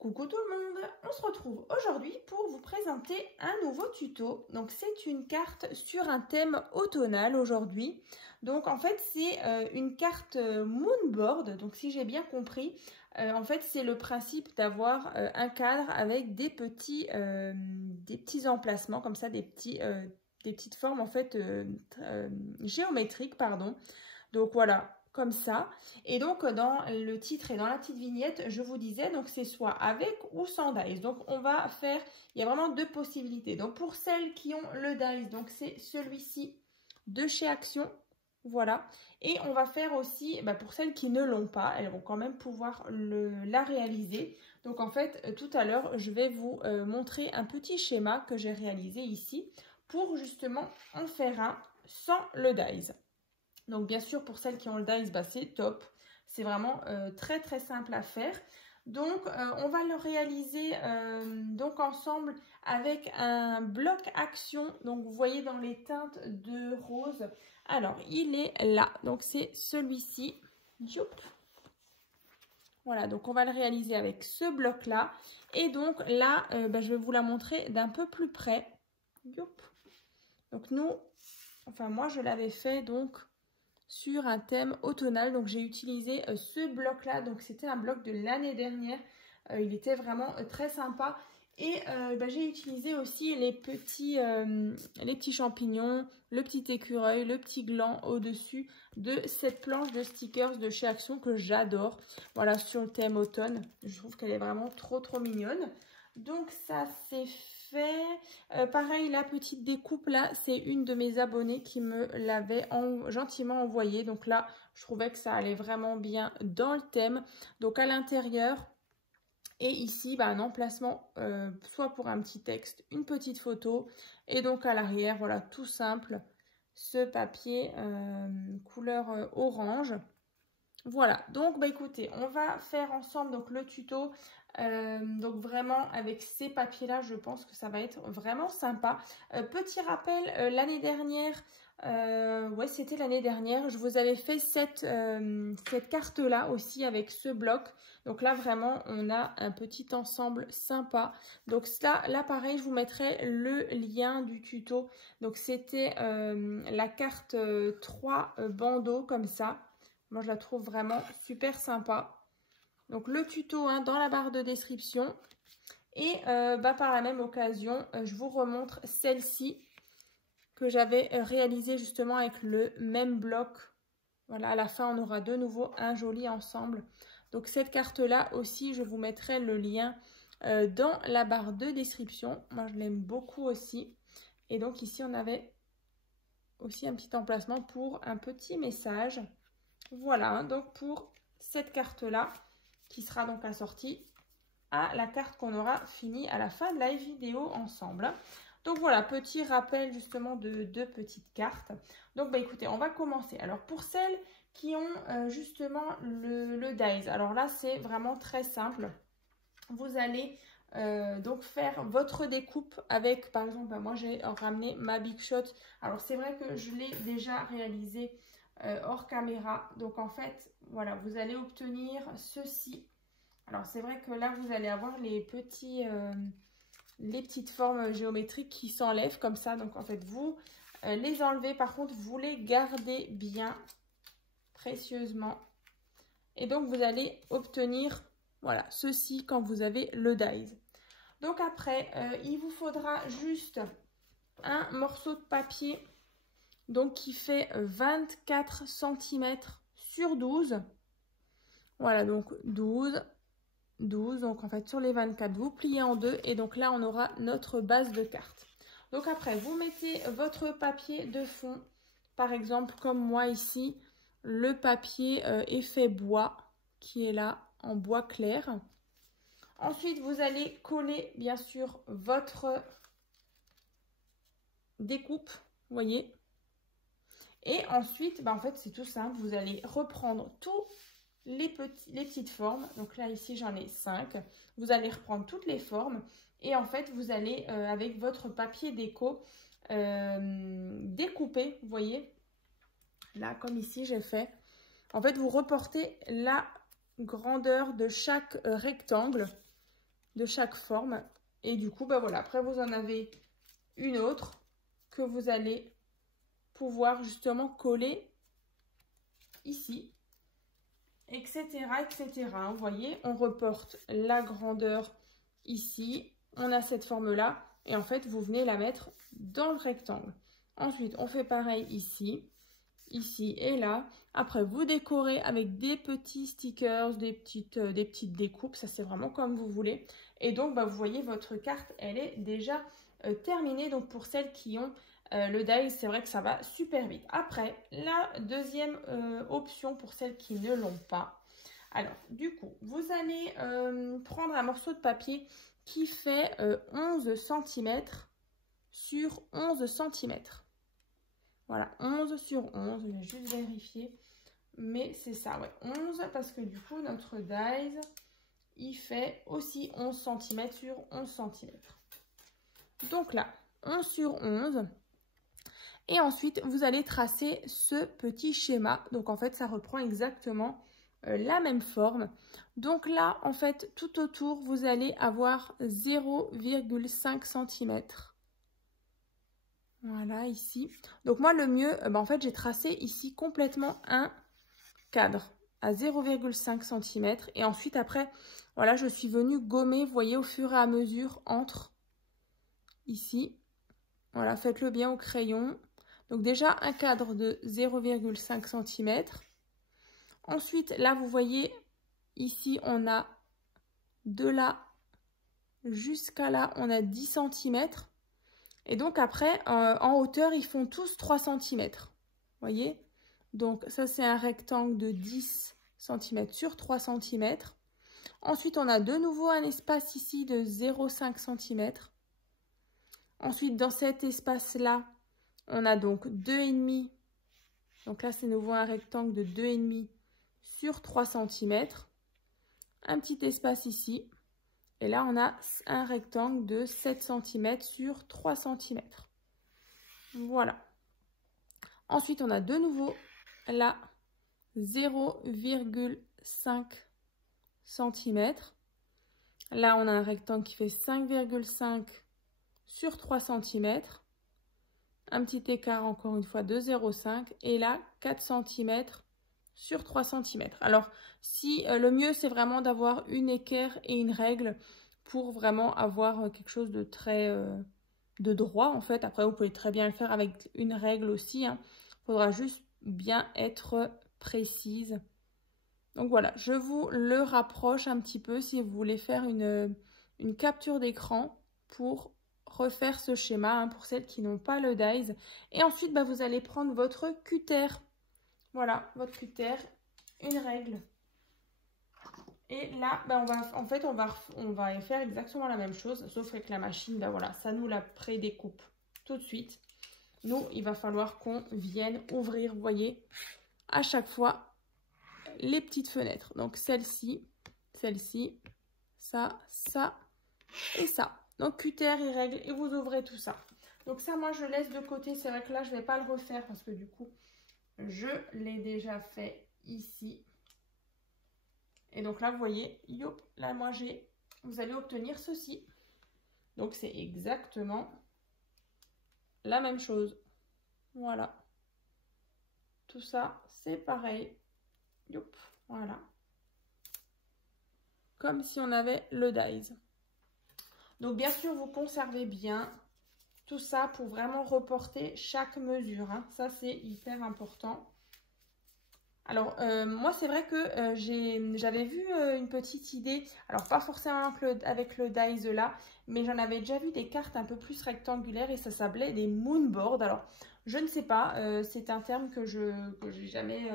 Coucou tout le monde, on se retrouve aujourd'hui pour vous présenter un nouveau tuto. Donc c'est une carte sur un thème automnal aujourd'hui. Donc en fait c'est une carte moonboard. Donc si j'ai bien compris, en fait c'est le principe d'avoir un cadre avec des petits emplacements comme ça, des petites formes en fait géométriques, pardon. Donc voilà, comme ça. Et donc dans le titre et dans la petite vignette, je vous disais, donc c'est soit avec ou sans dice. Donc on va faire, il y a vraiment deux possibilités. Donc pour celles qui ont le dice, donc c'est celui-ci de chez Action. Voilà. Et on va faire aussi, pour celles qui ne l'ont pas, elles vont quand même pouvoir la réaliser. Donc en fait, tout à l'heure, je vais vous montrer un petit schéma que j'ai réalisé ici pour justement en faire un sans le dice. Donc bien sûr pour celles qui ont le dice, c'est top. C'est vraiment très très simple à faire. Donc on va le réaliser donc ensemble avec un bloc action. Donc vous voyez dans les teintes de rose. Alors il est là. Donc c'est celui-ci. Voilà, donc on va le réaliser avec ce bloc là. Et donc là, je vais vous la montrer d'un peu plus près. Donc nous, enfin moi je l'avais fait donc sur un thème automnal. Donc j'ai utilisé ce bloc là, donc c'était un bloc de l'année dernière, il était vraiment très sympa. Et j'ai utilisé aussi les petits champignons, le petit écureuil, le petit gland au dessus de cette planche de stickers de chez Action que j'adore. Voilà, sur le thème automne, je trouve qu'elle est vraiment trop mignonne. Donc ça c'est fait. Pareil, la petite découpe là, c'est une de mes abonnées qui me l'avait gentiment envoyée. Donc là, je trouvais que ça allait vraiment bien dans le thème. Donc à l'intérieur et ici, un emplacement soit pour un petit texte, une petite photo. Et donc à l'arrière, voilà, tout simple, ce papier couleur orange. Voilà, donc écoutez, on va faire ensemble donc le tuto. Donc vraiment avec ces papiers là, je pense que ça va être vraiment sympa. Petit rappel, l'année dernière, ouais c'était l'année dernière, je vous avais fait cette carte là aussi avec ce bloc. Donc là vraiment on a un petit ensemble sympa. Donc là pareil, je vous mettrai le lien du tuto. Donc c'était la carte 3 bandeaux comme ça. Moi je la trouve vraiment super sympa. Donc le tuto dans la barre de description. Et par la même occasion, je vous remontre celle-ci que j'avais réalisée justement avec le même bloc. Voilà, à la fin, on aura de nouveau un joli ensemble. Donc cette carte-là aussi, je vous mettrai le lien dans la barre de description. Moi, je l'aime beaucoup aussi. Et donc ici, on avait aussi un petit emplacement pour un petit message. Voilà, donc pour cette carte-là, qui sera donc assortie à la carte qu'on aura fini à la fin de la vidéo ensemble. Donc voilà, petit rappel justement de deux petites cartes. Donc écoutez, on va commencer. Alors pour celles qui ont justement le dice, alors là c'est vraiment très simple. Vous allez donc faire votre découpe avec, par exemple, moi j'ai ramené ma Big Shot. Alors c'est vrai que je l'ai déjà réalisé hors caméra. Donc en fait, voilà, vous allez obtenir ceci. Alors c'est vrai que là, vous allez avoir les petites formes géométriques qui s'enlèvent comme ça. Donc en fait, vous les enlevez. Par contre, vous les gardez bien précieusement. Et donc, vous allez obtenir, voilà, ceci quand vous avez le dice. Donc après, il vous faudra juste un morceau de papier donc qui fait 24 cm sur 12. Voilà, donc 12, donc en fait sur les 24, vous pliez en deux et donc là on aura notre base de carte. Donc après, vous mettez votre papier de fond, par exemple comme moi ici, le papier effet bois qui est là en bois clair. Ensuite, vous allez coller bien sûr votre découpe, vous voyez. Et ensuite, en fait, c'est tout simple. Vous allez reprendre tous les petites formes. Donc là, ici, j'en ai 5. Vous allez reprendre toutes les formes. Et en fait, vous allez, avec votre papier déco, découper, vous voyez. Là, comme ici, j'ai fait. En fait, vous reportez la grandeur de chaque rectangle. de chaque forme. Et du coup, bah voilà, après vous en avez une autre que vous allez pouvoir justement coller ici, etc., etc. Vous voyez, on reporte la grandeur ici, on a cette forme-là, et en fait, vous venez la mettre dans le rectangle. Ensuite, on fait pareil ici, ici et là. Après, vous décorez avec des petits stickers, des petites découpes, ça c'est vraiment comme vous voulez. Et donc, bah, vous voyez, votre carte, elle est déjà terminée. Donc, pour celles qui ont le die, c'est vrai que ça va super vite. Après, la deuxième option pour celles qui ne l'ont pas. Alors, du coup, vous allez prendre un morceau de papier qui fait 11 cm sur 11 cm. Voilà, 11 sur 11, je vais juste vérifier. Mais c'est ça, ouais, 11, parce que du coup, notre dies, il fait aussi 11 cm sur 11 cm. Donc là, 11 sur 11. Et ensuite, vous allez tracer ce petit schéma. Donc en fait, ça reprend exactement la même forme. Donc là, en fait, tout autour, vous allez avoir 0,5 cm. Voilà, ici. Donc moi, le mieux, en fait, j'ai tracé ici complètement un cadre à 0,5 cm. Et ensuite, après, voilà, je suis venue gommer, vous voyez, au fur et à mesure, entre ici. Voilà, faites-le bien au crayon. Donc déjà, un cadre de 0,5 cm. Ensuite, là, vous voyez, ici, on a de là jusqu'à là, on a 10 cm. Et donc après, en hauteur, ils font tous 3 cm. Vous voyez? Donc ça, c'est un rectangle de 10 cm sur 3 cm. Ensuite, on a de nouveau un espace ici de 0,5 cm. Ensuite, dans cet espace-là, on a donc 2,5. Donc là, c'est nouveau un rectangle de 2,5 sur 3 cm. Un petit espace ici. Et là, on a un rectangle de 7 cm sur 3 cm. Voilà. Ensuite, on a de nouveau là 0,5 cm. Là, on a un rectangle qui fait 5,5 sur 3 cm. Un petit écart, encore une fois, de 0,5. Et là, 4 cm sur 3 cm. Alors, si le mieux, c'est vraiment d'avoir une équerre et une règle pour vraiment avoir quelque chose de très de droit, en fait. Après, vous pouvez très bien le faire avec une règle aussi. Il faudra juste bien être précise. Donc voilà, je vous le rapproche un petit peu si vous voulez faire une capture d'écran pour refaire ce schéma pour celles qui n'ont pas le dies. Et ensuite, vous allez prendre votre cutter. Voilà, votre cutter, une règle. Et là, on va faire exactement la même chose, sauf avec la machine, voilà, ça nous la prédécoupe tout de suite. Nous, il va falloir qu'on vienne ouvrir, vous voyez, à chaque fois, les petites fenêtres. Donc, celle-ci, ça, ça et ça. Donc, cutter et règle, et vous ouvrez tout ça. Donc ça, moi, je laisse de côté. C'est vrai que là, je ne vais pas le refaire parce que du coup, je l'ai déjà fait ici. Et donc là, vous voyez, yop, là, moi, vous allez obtenir ceci. Donc, c'est exactement la même chose. Voilà. Tout ça, c'est pareil. Yop, voilà. Comme si on avait le dies. Donc, bien sûr, vous conservez bien tout ça pour vraiment reporter chaque mesure. Ça, c'est hyper important. Alors, moi, c'est vrai que j'avais vu une petite idée, alors pas forcément avec le dies là, mais j'en avais déjà vu des cartes un peu plus rectangulaires et ça s'appelait des moonboards. Alors, je ne sais pas, c'est un terme que j'ai jamais,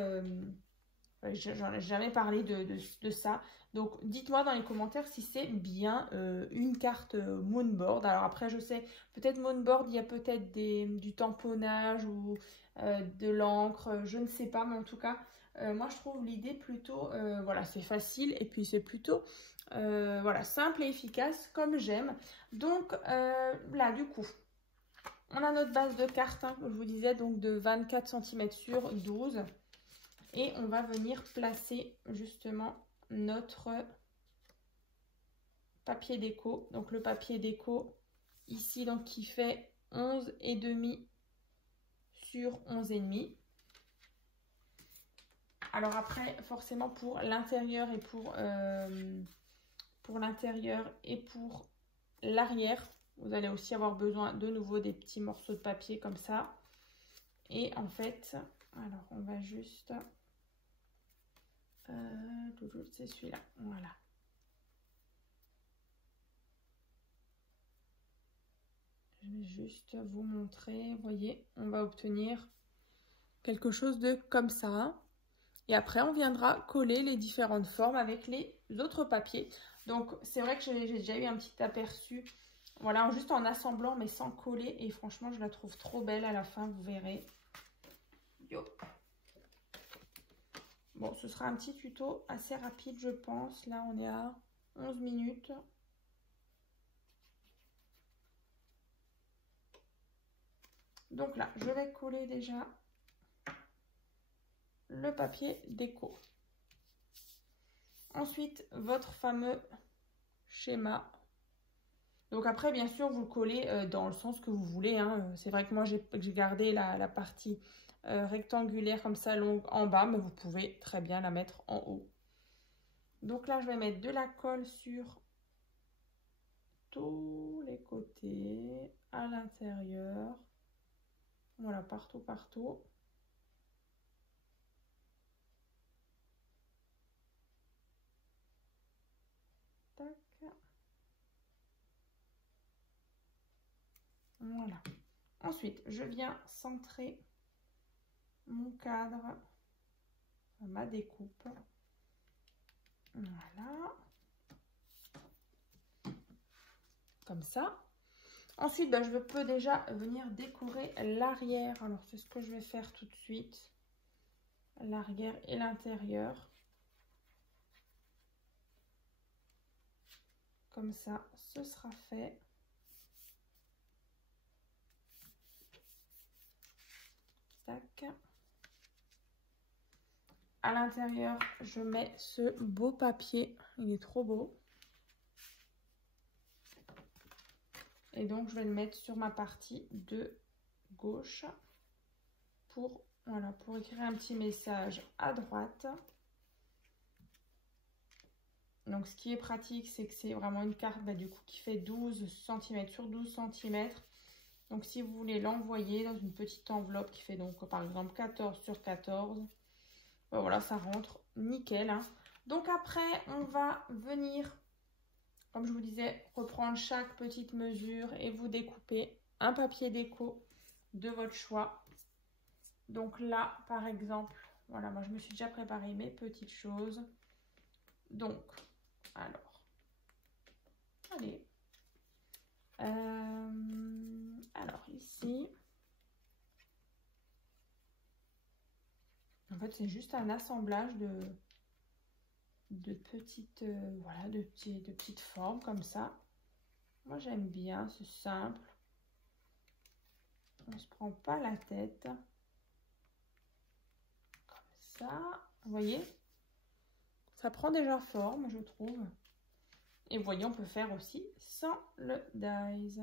j'en ai jamais parlé de ça. Donc, dites-moi dans les commentaires si c'est bien une carte moonboard. Alors après, je sais, peut-être moonboard, il y a peut-être du tamponnage ou de l'encre, je ne sais pas, mais en tout cas, moi je trouve l'idée plutôt, voilà, c'est facile et puis c'est plutôt, voilà, simple et efficace comme j'aime. Donc là, du coup, on a notre base de carte, comme je vous disais, donc de 24 cm sur 12. Et on va venir placer justement notre papier déco. Donc le papier déco ici, donc qui fait 11,5 sur 11,5. Alors après, forcément pour l'intérieur et pour l'intérieur et pour l'arrière, vous allez aussi avoir besoin de nouveau des petits morceaux de papier comme ça. Et en fait, alors on va juste... c'est celui-là, voilà. Je vais juste vous montrer, vous voyez, on va obtenir quelque chose de comme ça. Et après, on viendra coller les différentes formes avec les autres papiers. Donc, c'est vrai que j'ai déjà eu un petit aperçu, voilà, juste en assemblant, mais sans coller. Et franchement, je la trouve trop belle à la fin, vous verrez. Yo. Bon, ce sera un petit tuto assez rapide, je pense. Là, on est à 11 minutes. Donc là, je vais coller déjà le papier déco. Ensuite, votre fameux schéma. Donc après, bien sûr, vous le collez dans le sens que vous voulez. Hein. C'est vrai que moi, j'ai gardé la partie rectangulaire comme ça, longue en bas, mais vous pouvez très bien la mettre en haut. Donc là, je vais mettre de la colle sur tous les côtés, à l'intérieur. Voilà, partout, partout. Tac. Voilà. Ensuite, je viens centrer mon cadre, ma découpe. Voilà. Comme ça. Ensuite, je peux déjà venir décorer l'arrière. Alors, c'est ce que je vais faire tout de suite. L'arrière et l'intérieur. Comme ça, ce sera fait. Tac. À l'intérieur, je mets ce beau papier. Il est trop beau. Et donc, je vais le mettre sur ma partie de gauche pour, voilà, pour écrire un petit message à droite. Donc, ce qui est pratique, c'est que c'est vraiment une carte du coup qui fait 12 cm sur 12 cm. Donc, si vous voulez l'envoyer dans une petite enveloppe qui fait donc, par exemple, 14 sur 14, voilà, ça rentre nickel. Hein. Donc, après, on va venir, comme je vous disais, reprendre chaque petite mesure et vous découper un papier déco de votre choix. Donc là, par exemple, voilà, moi je me suis déjà préparé mes petites choses. Donc, alors, allez. Alors ici, en fait, c'est juste un assemblage de petites, voilà, de petites formes comme ça. Moi, j'aime bien, c'est simple. On ne se prend pas la tête. Comme ça, vous voyez, ça prend déjà forme, je trouve. Et vous voyez, on peut faire aussi sans le dies.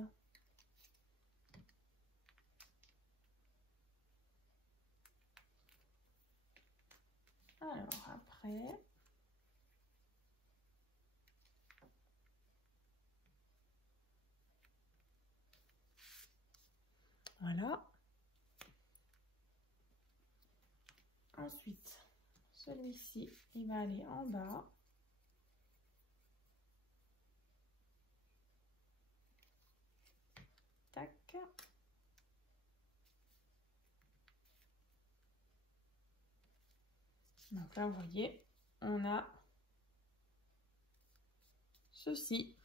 Alors après, voilà. Ensuite, celui-ci, il va aller en bas. Tac. Donc là, vous voyez, on a ceci.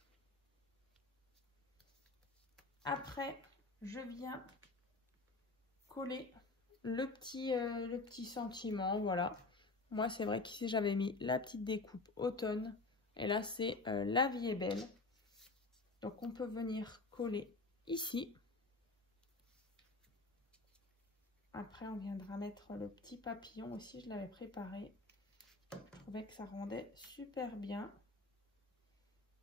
Après, je viens coller le petit sentiment, voilà. Moi, c'est vrai qu'ici, j'avais mis la petite découpe automne. Et là, c'est La vie est belle. Donc, on peut venir coller ici. Après, on viendra mettre le petit papillon aussi. Je l'avais préparé. Je trouvais que ça rendait super bien.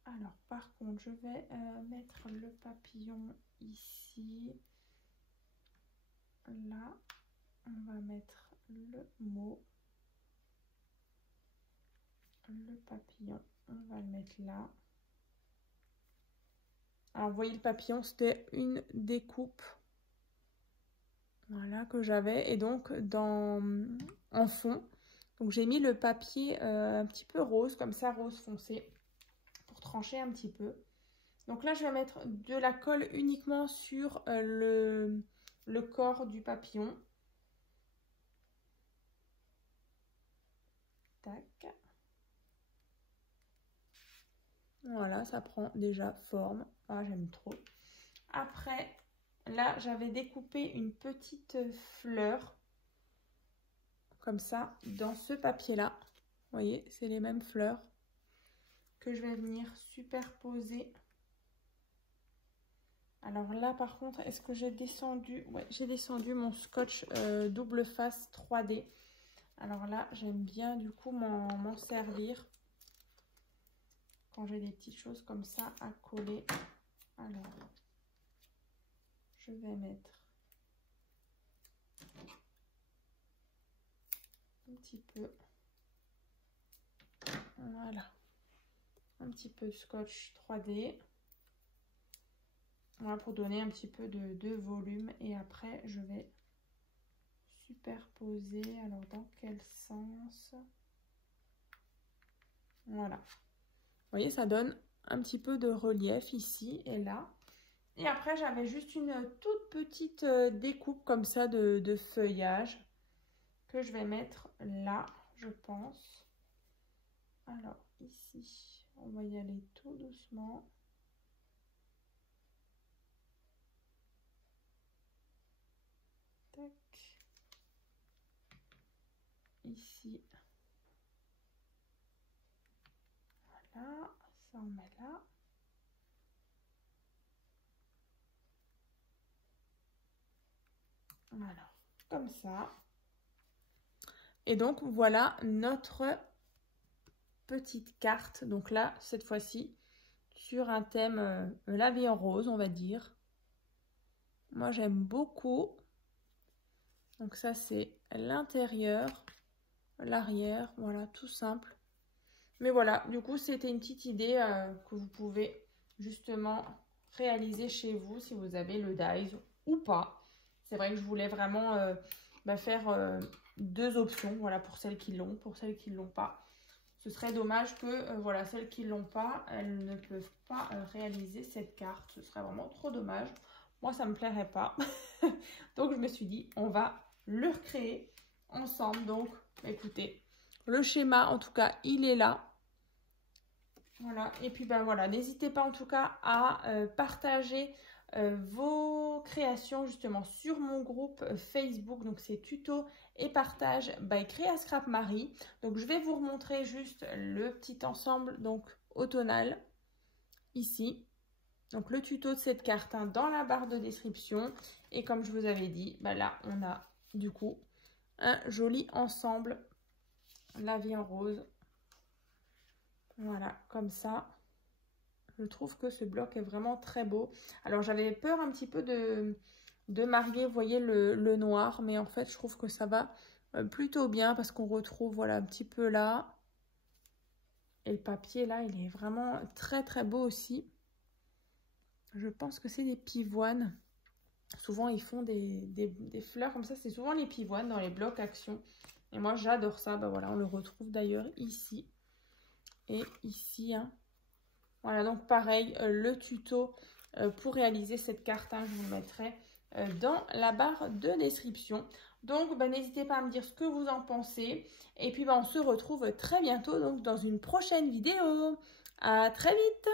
Alors, Alors par contre, je vais mettre le papillon ici. Là, on va mettre le mot. Le papillon, on va le mettre là. Alors vous voyez le papillon, c'était une découpe, voilà, que j'avais. Et donc en fond, donc j'ai mis le papier un petit peu rose, comme ça, rose foncé, pour trancher un petit peu. Donc là, je vais mettre de la colle uniquement sur le corps du papillon. Tac. Voilà, ça prend déjà forme. Ah, j'aime trop. Après, là, j'avais découpé une petite fleur, comme ça, dans ce papier-là. Vous voyez, c'est les mêmes fleurs que je vais venir superposer. Alors là, par contre, est-ce que j'ai descendu? Ouais, j'ai descendu mon scotch double face 3D. Alors là, j'aime bien, du coup, m'en servir quand j'ai des petites choses comme ça à coller. Alors, je vais mettre un petit peu, voilà, un petit peu de scotch 3D, voilà, pour donner un petit peu de volume. Et après, je vais superposer. Alors, dans quel sens? Voilà. Vous voyez, ça donne un petit peu de relief ici et là. Et après, j'avais juste une toute petite découpe comme ça de feuillage que je vais mettre là, je pense. Alors, ici, on va y aller tout doucement. Tac. Ici. Voilà, ça on met là. Voilà, comme ça. Et donc, voilà notre petite carte. Donc là, cette fois-ci, sur un thème la vie en rose, on va dire. Moi, j'aime beaucoup. Donc ça, c'est l'intérieur, l'arrière. Voilà, tout simple. Mais voilà, du coup, c'était une petite idée que vous pouvez justement réaliser chez vous si vous avez le dies ou pas. C'est vrai que je voulais vraiment faire deux options, voilà, pour celles qui l'ont, pour celles qui ne l'ont pas. Ce serait dommage que voilà, celles qui ne l'ont pas, elles ne peuvent pas réaliser cette carte. Ce serait vraiment trop dommage. Moi, ça ne me plairait pas. Donc, je me suis dit, on va le recréer ensemble. Donc, écoutez, le schéma, en tout cas, il est là. Voilà. Et puis, ben voilà, n'hésitez pas en tout cas à partager vos créations justement sur mon groupe Facebook. Donc, c'est tuto et partage by Créa Scrap Marie. Donc, je vais vous remontrer juste le petit ensemble donc automnal ici. Donc, le tuto de cette carte hein, dans la barre de description. Et comme je vous avais dit, ben là, on a du coup un joli ensemble. La vie en rose. Voilà, comme ça. Je trouve que ce bloc est vraiment très beau. Alors, j'avais peur un petit peu de marier, vous voyez, le noir. Mais en fait, je trouve que ça va plutôt bien parce qu'on retrouve, voilà, un petit peu là. Et le papier, là, il est vraiment très, très beau aussi. Je pense que c'est des pivoines. Souvent, ils font des fleurs comme ça. C'est souvent les pivoines dans les blocs action. Et moi, j'adore ça. Ben voilà, on le retrouve d'ailleurs ici. Et ici, hein. Voilà, donc pareil, le tuto pour réaliser cette carte, hein, je vous le mettrai dans la barre de description. Donc, ben, n'hésitez pas à me dire ce que vous en pensez. Et puis, ben, on se retrouve très bientôt donc, dans une prochaine vidéo. À très vite!